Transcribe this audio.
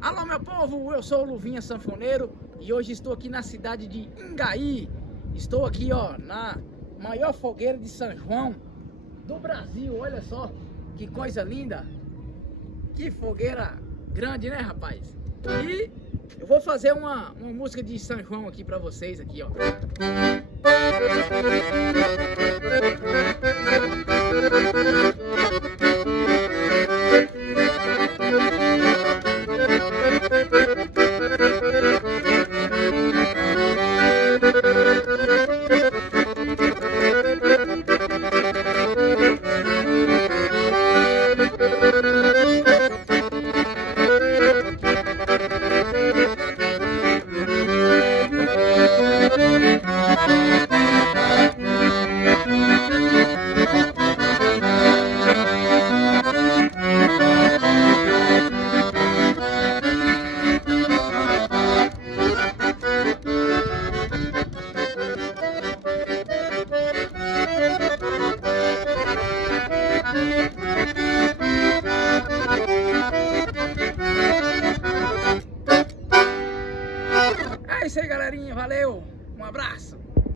Alô meu povo, eu sou o Luvinha Sanfoneiro e hoje estou aqui na cidade de Ingaí. Estou aqui ó, na maior fogueira de São João do Brasil, olha só que coisa linda. Que fogueira grande, né rapaz? E eu vou fazer uma música de São João aqui pra vocês aqui ó. É isso aí galerinha, valeu, um abraço!